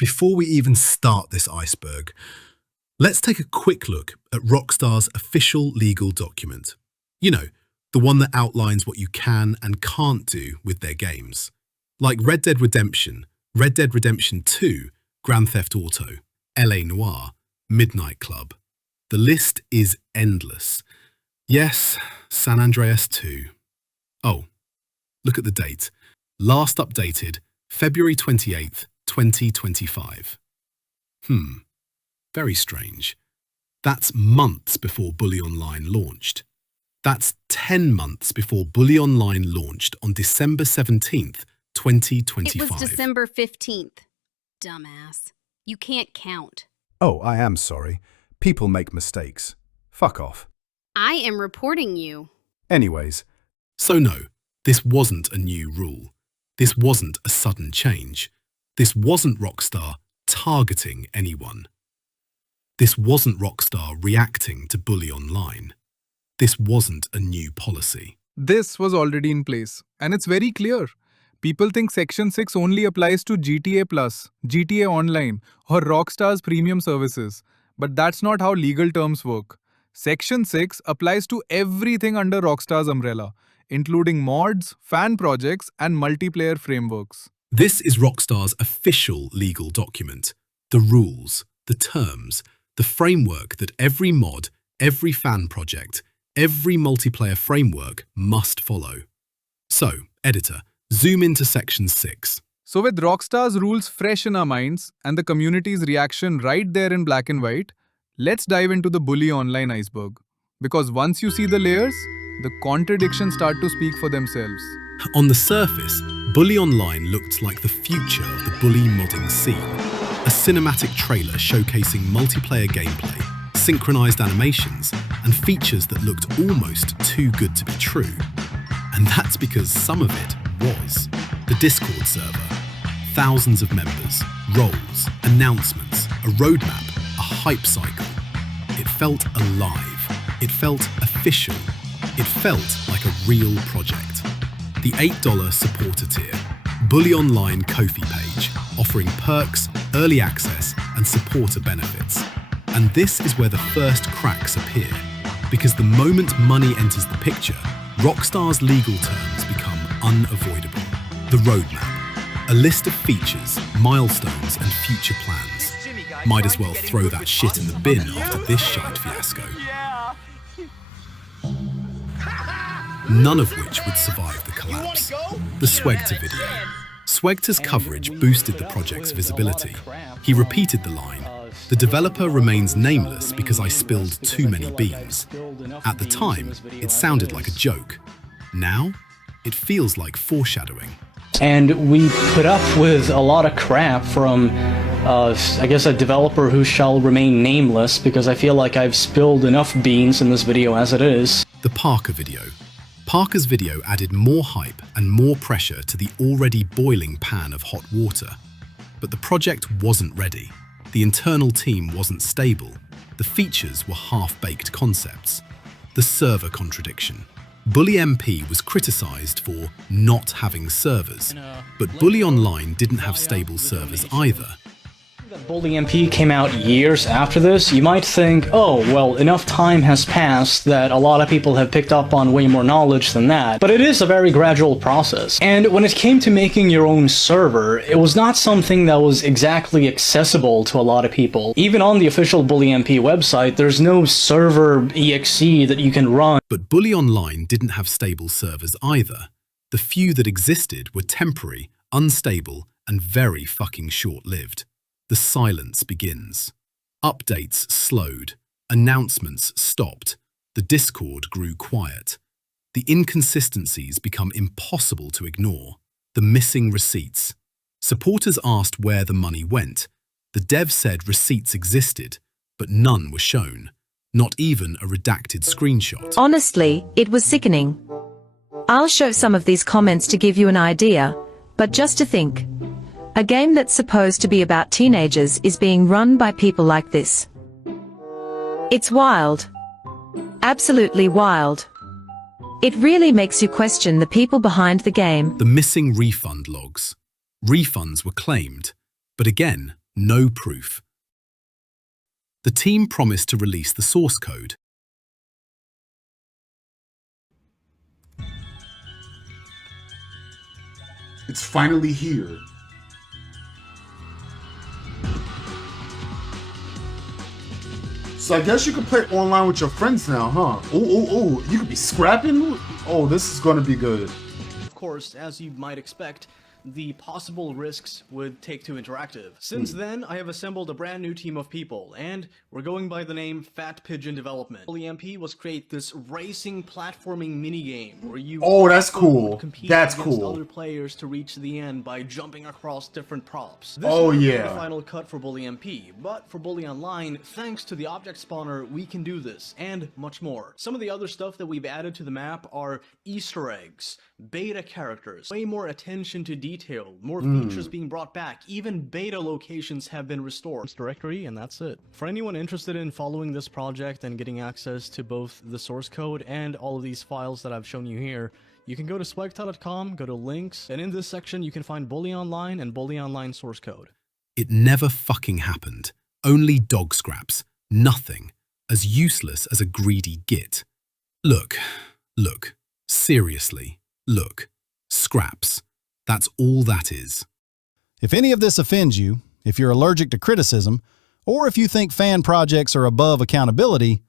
Before we even start this iceberg, let's take a quick look at Rockstar's official legal document. You know, the one that outlines what you can and can't do with their games. Like Red Dead Redemption 2, Grand Theft Auto, LA Noire, Midnight Club. The list is endless. Yes, San Andreas 2. Oh, look at the date. Last updated, February 28th, 2025. Very strange. That's months before Bully Online launched. That's 10 months before Bully Online launched on December 17th, 2025. It was December 15th. Dumbass. You can't count. Oh, I am sorry. People make mistakes. Fuck off. I am reporting you. Anyways. So no, this wasn't a new rule. This wasn't a sudden change. This wasn't Rockstar targeting anyone. This wasn't Rockstar reacting to Bully Online. This wasn't a new policy. This was already in place, and it's very clear. People think Section 6 only applies to GTA Plus, GTA Online, or Rockstar's premium services. But that's not how legal terms work. Section 6 applies to everything under Rockstar's umbrella, including mods, fan projects, and multiplayer frameworks. This is Rockstar's official legal document. The rules, the terms, the framework that every mod, every fan project, every multiplayer framework must follow. So, editor, zoom into Section 6. So with Rockstar's rules fresh in our minds and the community's reaction right there in black and white, let's dive into the Bully Online Iceberg. Because once you see the layers, the contradictions start to speak for themselves. On the surface, Bully Online looked like the future of the Bully modding scene. A cinematic trailer showcasing multiplayer gameplay, synchronized animations, and features that looked almost too good to be true. And that's because some of it was. The Discord server, thousands of members, roles, announcements, a roadmap, a hype cycle. It felt alive. It felt official. It felt like a real project. The $8 supporter tier, Bully Online Ko-fi page, offering perks, early access, and supporter benefits. And this is where the first cracks appear, because the moment money enters the picture, Rockstar's legal terms become unavoidable. The roadmap, a list of features, milestones, and future plans. Might as well throw that shit in the bin after this shite fiasco. None of which would survive the collapse. The Swegter video. Swegter's coverage boosted the project's visibility. He repeated the line, "The developer remains nameless because I spilled too many beans." At the time, it sounded like a joke. Now, it feels like foreshadowing. And we put up with a lot of crap from, I guess, a developer who shall remain nameless, because I feel like I've spilled enough beans in this video as it is. The Parker video. Parker's video added more hype and more pressure to the already boiling pan of hot water. But the project wasn't ready. The internal team wasn't stable. The features were half-baked concepts. The server contradiction. Bully MP was criticized for not having servers, but Bully Online didn't have stable servers either. Bully MP came out years after this. You might think, oh, well, enough time has passed that a lot of people have picked up on way more knowledge than that. But it is a very gradual process. And when it came to making your own server, it was not something that was exactly accessible to a lot of people. Even on the official Bully MP website, there's no server exe that you can run. But Bully Online didn't have stable servers either. The few that existed were temporary, unstable, and very fucking short-lived. The silence begins. Updates slowed. Announcements stopped. The Discord grew quiet. The inconsistencies become impossible to ignore. The missing receipts. Supporters asked where the money went. The dev said receipts existed, but none were shown. Not even a redacted screenshot. Honestly, it was sickening. I'll show some of these comments to give you an idea, but just to think. A game that's supposed to be about teenagers is being run by people like this. It's wild. Absolutely wild. It really makes you question the people behind the game. The missing refund logs. Refunds were claimed, but again, no proof. The team promised to release the source code. It's finally here. So I guess you can play online with your friends now, huh? Oh, you could be scrapping? Oh, this is gonna be good. Of course, as you might expect, the possible risks would take to interactive. Since then, I have assembled a brand new team of people, and we're going by the name Fat Pigeon Development. Bully MP was create this racing platforming minigame where you that's cool. compete That's against cool. other players to reach the end by jumping across different props. This Oh, is yeah. the final cut for Bully MP, but for Bully Online, thanks to the object spawner, we can do this, and much more. Some of the other stuff that we've added to the map are Easter eggs, beta characters, way more attention to detail, more features being brought back, even beta locations have been restored. Directory, and that's it. For anyone interested in following this project and getting access to both the source code and all of these files that I've shown you here, you can go to swagta.com, go to links, and in this section you can find Bully Online and Bully Online source code. It never fucking happened. Only dog scraps. Nothing. As useless as a greedy git. Look. Seriously. Look. Scraps. That's all that is. If any of this offends you, if you're allergic to criticism, or if you think fan projects are above accountability,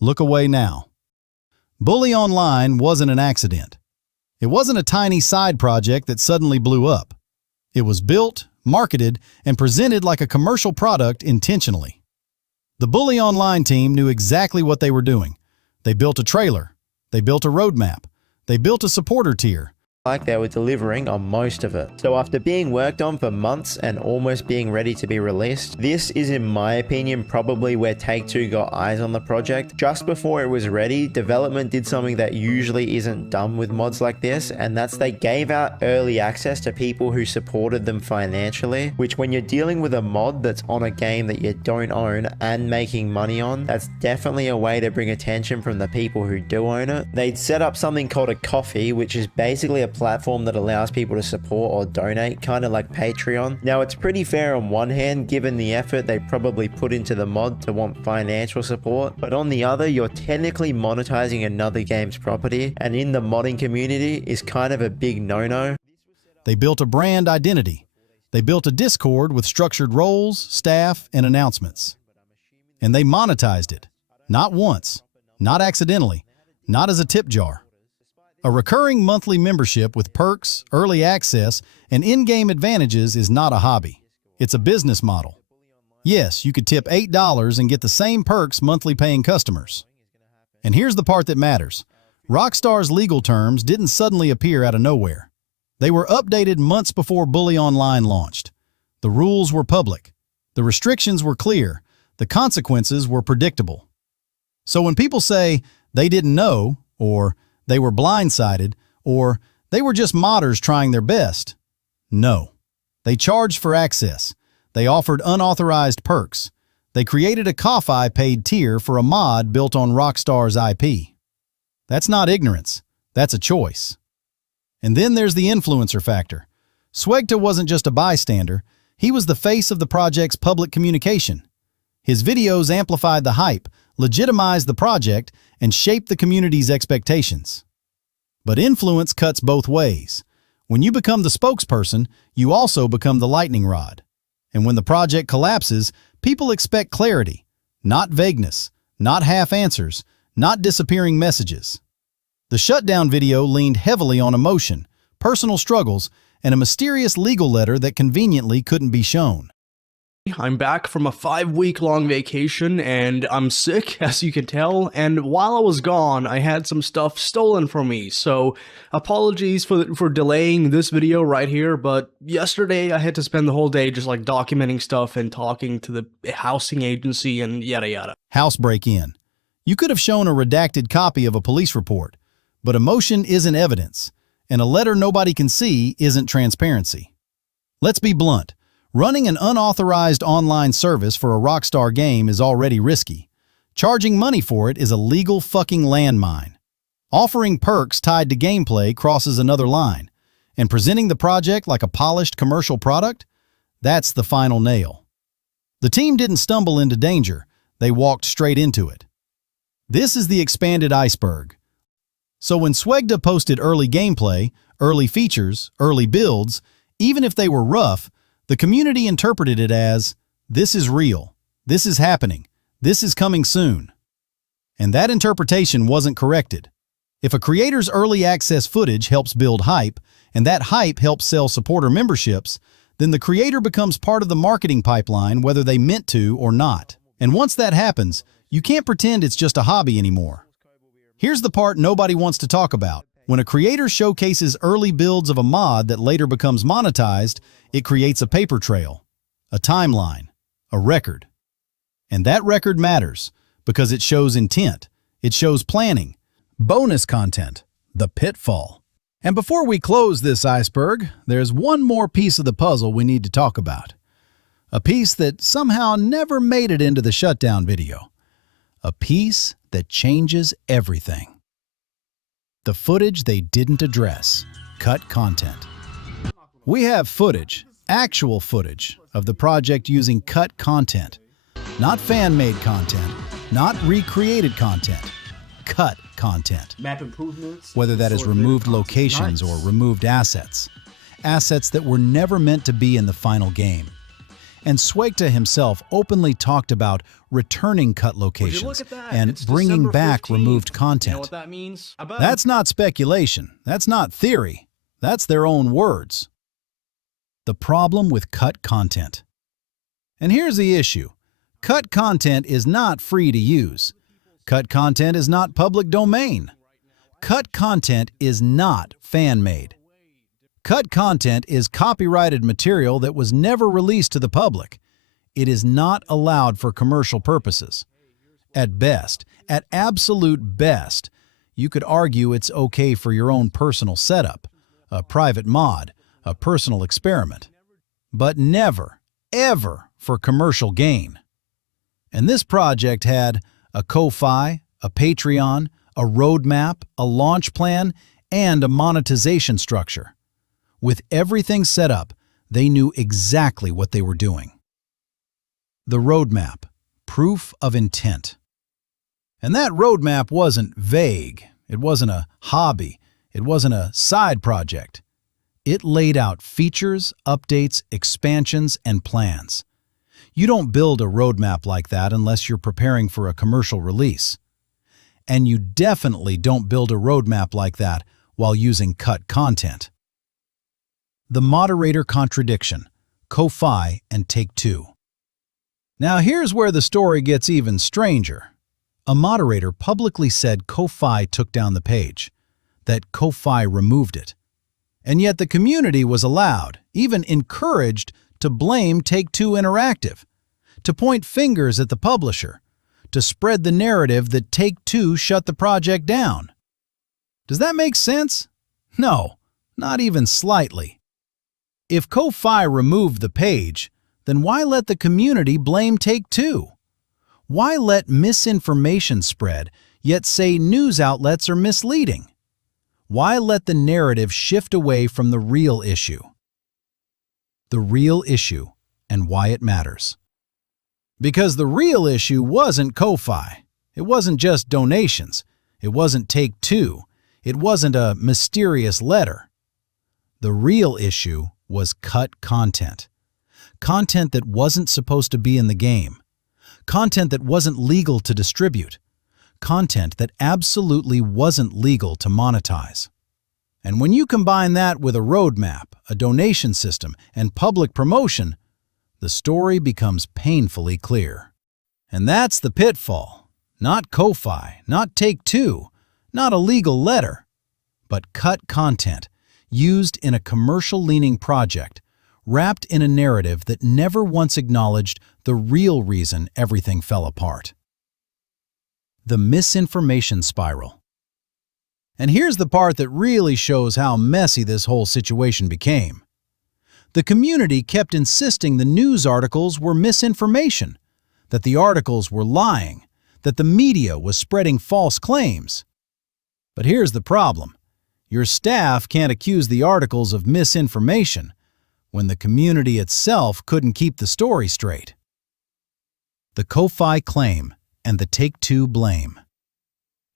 look away now. Bully Online wasn't an accident. It wasn't a tiny side project that suddenly blew up. It was built, marketed, and presented like a commercial product intentionally. The Bully Online team knew exactly what they were doing. They built a trailer. They built a roadmap. They built a supporter tier. Like they were delivering on most of it. So after being worked on for months and almost being ready to be released, this is in my opinion probably where Take-Two got eyes on the project. Just before it was ready, development did something that usually isn't done with mods like this, and that's they gave out early access to people who supported them financially, which when you're dealing with a mod that's on a game that you don't own and making money on, that's definitely a way to bring attention from the people who do own it. They'd set up something called a coffee, which is basically a platform that allows people to support or donate, kind of like Patreon. Now it's pretty fair on one hand given the effort they probably put into the mod to want financial support, but on the other you're technically monetizing another game's property, and in the modding community is kind of a big no-no. They built a brand identity. They built a Discord with structured roles, staff, and announcements. And they monetized it. Not once, not accidentally, not as a tip jar. A recurring monthly membership with perks, early access, and in-game advantages is not a hobby. It's a business model. Yes, you could tip $8 and get the same perks monthly paying customers. And here's the part that matters. Rockstar's legal terms didn't suddenly appear out of nowhere. They were updated months before Bully Online launched. The rules were public. The restrictions were clear. The consequences were predictable. So when people say they didn't know, or they were blindsided, or they were just modders trying their best, no. They charged for access. They offered unauthorized perks. They created a Ko-Fi paid tier for a mod built on Rockstar's IP. That's not ignorance. That's a choice. And then there's the influencer factor. Swegta wasn't just a bystander. He was the face of the project's public communication. His videos amplified the hype, legitimized the project, and shaped the community's expectations. But influence cuts both ways. When you become the spokesperson, you also become the lightning rod. And when the project collapses, people expect clarity, not vagueness, not half answers, not disappearing messages. The shutdown video leaned heavily on emotion, personal struggles, and a mysterious legal letter that conveniently couldn't be shown. I'm back from a 5-week-long vacation, and I'm sick, as you can tell, and while I was gone, I had some stuff stolen from me, so apologies for delaying this video right here, but yesterday I had to spend the whole day just like documenting stuff and talking to the housing agency and yada yada. House break-in. You could have shown a redacted copy of a police report, but emotion isn't evidence, and a letter nobody can see isn't transparency. Let's be blunt. Running an unauthorized online service for a Rockstar game is already risky. Charging money for it is a legal fucking landmine. Offering perks tied to gameplay crosses another line. And presenting the project like a polished commercial product? That's the final nail. The team didn't stumble into danger, they walked straight into it. This is the expanded iceberg. So when Swegda posted early gameplay, early features, early builds, even if they were rough, the community interpreted it as, this is real, this is happening, this is coming soon. And that interpretation wasn't corrected. If a creator's early access footage helps build hype, and that hype helps sell supporter memberships, then the creator becomes part of the marketing pipeline whether they meant to or not. And once that happens, you can't pretend it's just a hobby anymore. Here's the part nobody wants to talk about. When a creator showcases early builds of a mod that later becomes monetized, it creates a paper trail, a timeline, a record. And that record matters because it shows intent, it shows planning. Bonus content, the pitfall. And before we close this iceberg, there's one more piece of the puzzle we need to talk about. A piece that somehow never made it into the shutdown video. A piece that changes everything. The footage they didn't address, cut content. We have footage, actual footage, of the project using cut content. Not fan-made content, not recreated content, cut content. Map improvements. Whether that is removed locations or removed assets. Assets that were never meant to be in the final game. And Swegda himself openly talked about returning cut locations and bringing back removed content. You know what that means? That's not speculation. That's not theory. That's their own words. The problem with cut content. And here's the issue. Cut content is not free to use. Cut content is not public domain. Cut content is not fan-made. Cut content is copyrighted material that was never released to the public. It is not allowed for commercial purposes. At best, at absolute best, you could argue it's okay for your own personal setup, a private mod, a personal experiment. But never, ever for commercial gain. And this project had a Ko-Fi, a Patreon, a roadmap, a launch plan, and a monetization structure. With everything set up, they knew exactly what they were doing. The roadmap, proof of intent. And that roadmap wasn't vague. It wasn't a hobby. It wasn't a side project. It laid out features, updates, expansions, and plans. You don't build a roadmap like that unless you're preparing for a commercial release. And you definitely don't build a roadmap like that while using cut content. The moderator contradiction, Ko-Fi and Take-Two. Now here's where the story gets even stranger. A moderator publicly said Ko-Fi took down the page, that Ko-Fi removed it. And yet the community was allowed, even encouraged, to blame Take-Two Interactive, to point fingers at the publisher, to spread the narrative that Take-Two shut the project down. Does that make sense? No, not even slightly. If Ko-Fi removed the page, then why let the community blame Take-Two? Why let misinformation spread, yet say news outlets are misleading? Why let the narrative shift away from the real issue? The real issue and why it matters. Because the real issue wasn't Ko-Fi. It wasn't just donations. It wasn't Take-Two. It wasn't a mysterious letter. The real issue was cut content. Content that wasn't supposed to be in the game. Content that wasn't legal to distribute. Content that absolutely wasn't legal to monetize. And when you combine that with a roadmap, a donation system, and public promotion, the story becomes painfully clear. And that's the pitfall. Not Ko-Fi, not Take-Two, not a legal letter, but cut content used in a commercial-leaning project, wrapped in a narrative that never once acknowledged the real reason everything fell apart. The misinformation spiral. And here's the part that really shows how messy this whole situation became. The community kept insisting the news articles were misinformation, that the articles were lying, that the media was spreading false claims. But here's the problem. Your staff can't accuse the articles of misinformation when the community itself couldn't keep the story straight. the Ko-Fi claim, and the Take-Two blame.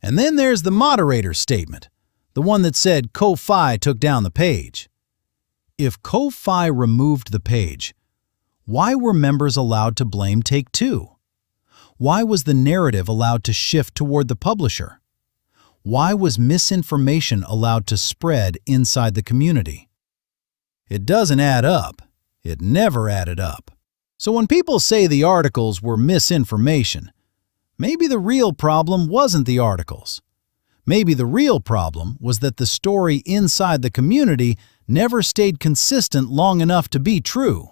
And then there's the moderator's statement, the one that said Ko-Fi took down the page. If Ko-Fi removed the page, why were members allowed to blame Take-Two? Why was the narrative allowed to shift toward the publisher? Why was misinformation allowed to spread inside the community? It doesn't add up. It never added up. So when people say the articles were misinformation, maybe the real problem wasn't the articles. Maybe the real problem was that the story inside the community never stayed consistent long enough to be true.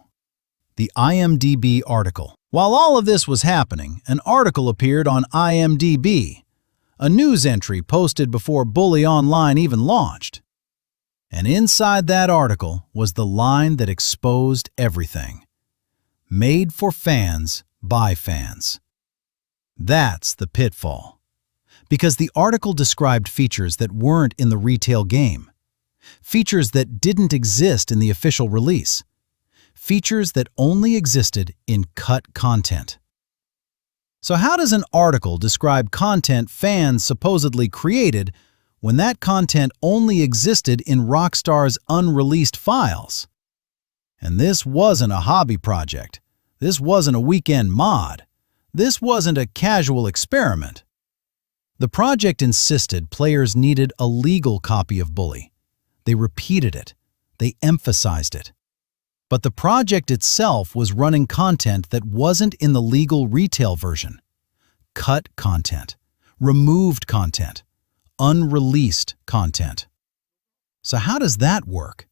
The IMDb article. While all of this was happening, an article appeared on IMDb, a news entry posted before Bully Online even launched. And inside that article was the line that exposed everything. Made for fans by fans. That's the pitfall. Because the article described features that weren't in the retail game. Features that didn't exist in the official release. Features that only existed in cut content. So how does an article describe content fans supposedly created when that content only existed in Rockstar's unreleased files? And this wasn't a hobby project. This wasn't a weekend mod. This wasn't a casual experiment. The project insisted players needed a legal copy of Bully. They repeated it. They emphasized it. But the project itself was running content that wasn't in the legal retail version. Cut content, removed content, unreleased content. So how does that work?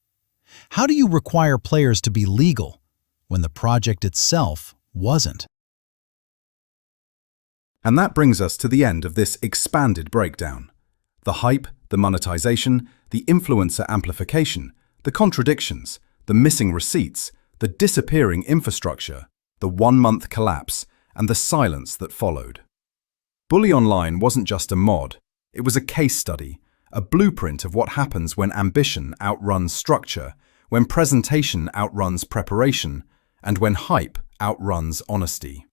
How do you require players to be legal when the project itself wasn't? And that brings us to the end of this expanded breakdown. The hype, the monetization, the influencer amplification, the contradictions, the missing receipts, the disappearing infrastructure, the one-month collapse, and the silence that followed. Bully Online wasn't just a mod, it was a case study, a blueprint of what happens when ambition outruns structure, when presentation outruns preparation, and when hype outruns honesty.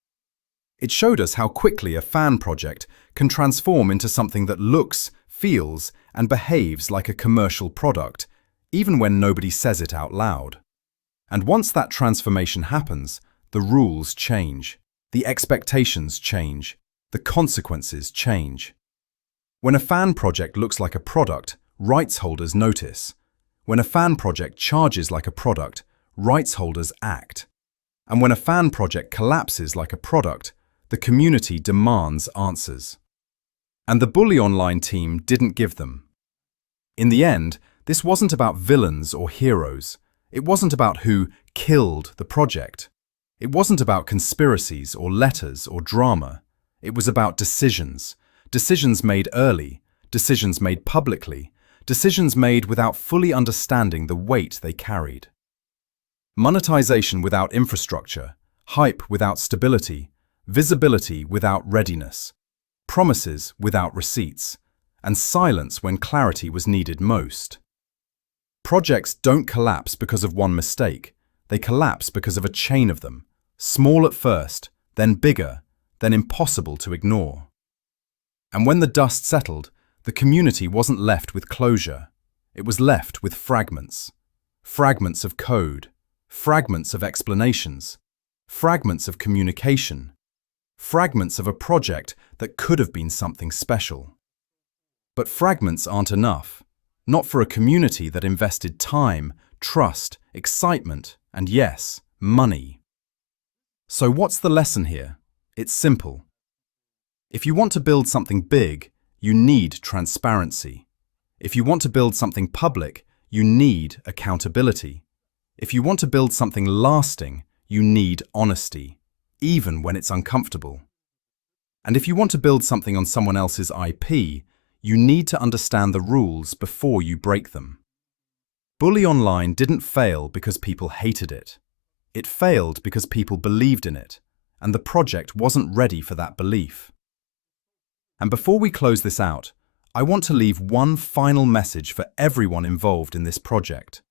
It showed us how quickly a fan project can transform into something that looks, feels, and behaves like a commercial product, even when nobody says it out loud. And once that transformation happens, the rules change, the expectations change, the consequences change. When a fan project looks like a product, rights holders notice. When a fan project charges like a product, rights holders act. And when a fan project collapses like a product, the community demands answers. And the Bully Online team didn't give them. In the end, this wasn't about villains or heroes. It wasn't about who killed the project. It wasn't about conspiracies or letters or drama. It was about decisions. Decisions made early, decisions made publicly, decisions made without fully understanding the weight they carried. Monetization without infrastructure, hype without stability, visibility without readiness, promises without receipts, and silence when clarity was needed most. Projects don't collapse because of one mistake. They collapse because of a chain of them, small at first, then bigger, then impossible to ignore. And when the dust settled, the community wasn't left with closure. It was left with fragments. Fragments of code, fragments of explanations, fragments of communication, fragments of a project that could have been something special. But fragments aren't enough, not for a community that invested time, trust, excitement, and yes, money. So what's the lesson here? It's simple. If you want to build something big, you need transparency. If you want to build something public, you need accountability. If you want to build something lasting, you need honesty, even when it's uncomfortable. And if you want to build something on someone else's IP, you need to understand the rules before you break them. Bully Online didn't fail because people hated it. It failed because people believed in it, and the project wasn't ready for that belief. And before we close this out, I want to leave one final message for everyone involved in this project.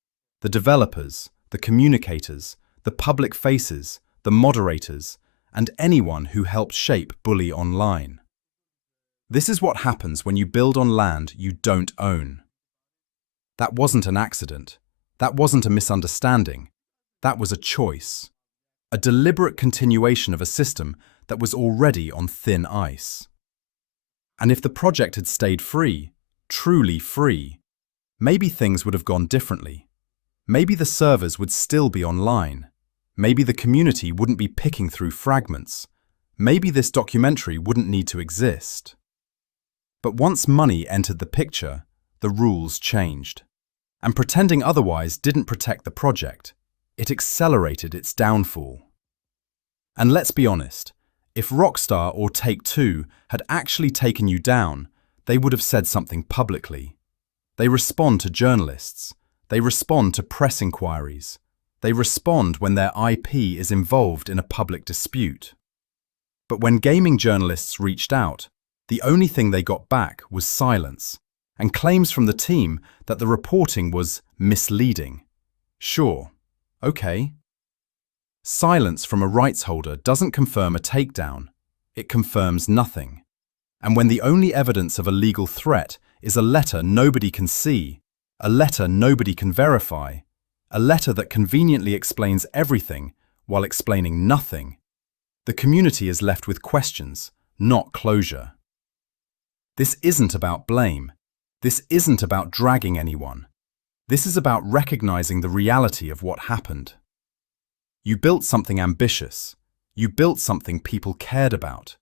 The developers, the communicators, the public faces, the moderators, and anyone who helped shape Bully Online. This is what happens when you build on land you don't own. That wasn't an accident. That wasn't a misunderstanding. That was a choice. A deliberate continuation of a system that was already on thin ice. And if the project had stayed free, truly free, maybe things would have gone differently. Maybe the servers would still be online. Maybe the community wouldn't be picking through fragments. Maybe this documentary wouldn't need to exist. But once money entered the picture, the rules changed. And pretending otherwise didn't protect the project. It accelerated its downfall. And let's be honest, if Rockstar or Take-Two had actually taken you down, they would have said something publicly. They respond to journalists. They respond to press inquiries. They respond when their IP is involved in a public dispute. But when gaming journalists reached out, the only thing they got back was silence, and claims from the team that the reporting was misleading. Sure, okay. Silence from a rights holder doesn't confirm a takedown. It confirms nothing. And when the only evidence of a legal threat is a letter nobody can see, a letter nobody can verify, a letter that conveniently explains everything while explaining nothing, the community is left with questions, not closure. This isn't about blame. This isn't about dragging anyone. This is about recognizing the reality of what happened. You built something ambitious. You built something people cared about.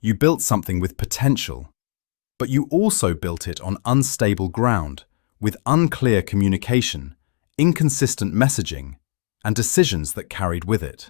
You built something with potential. But you also built it on unstable ground, with unclear communication, inconsistent messaging, and decisions that carried with it.